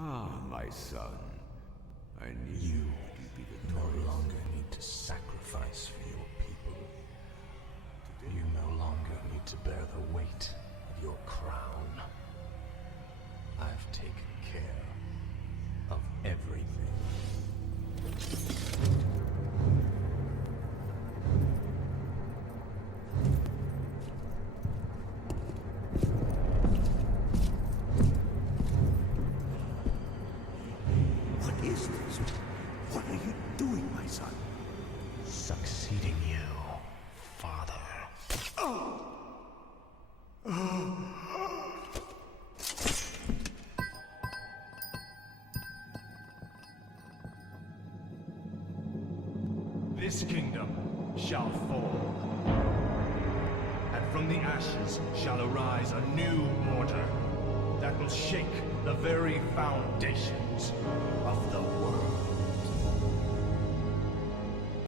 Ah, my son. I knew You you'd be no victorious. longer need to sacrifice for your people. You no longer need to bear the weight of your crown. I've taken care of everything. What is this? What are you doing, my son? Succeeding you, father. This kingdom shall fall, and from the ashes shall arise a new order that will shake the very foundations of the world.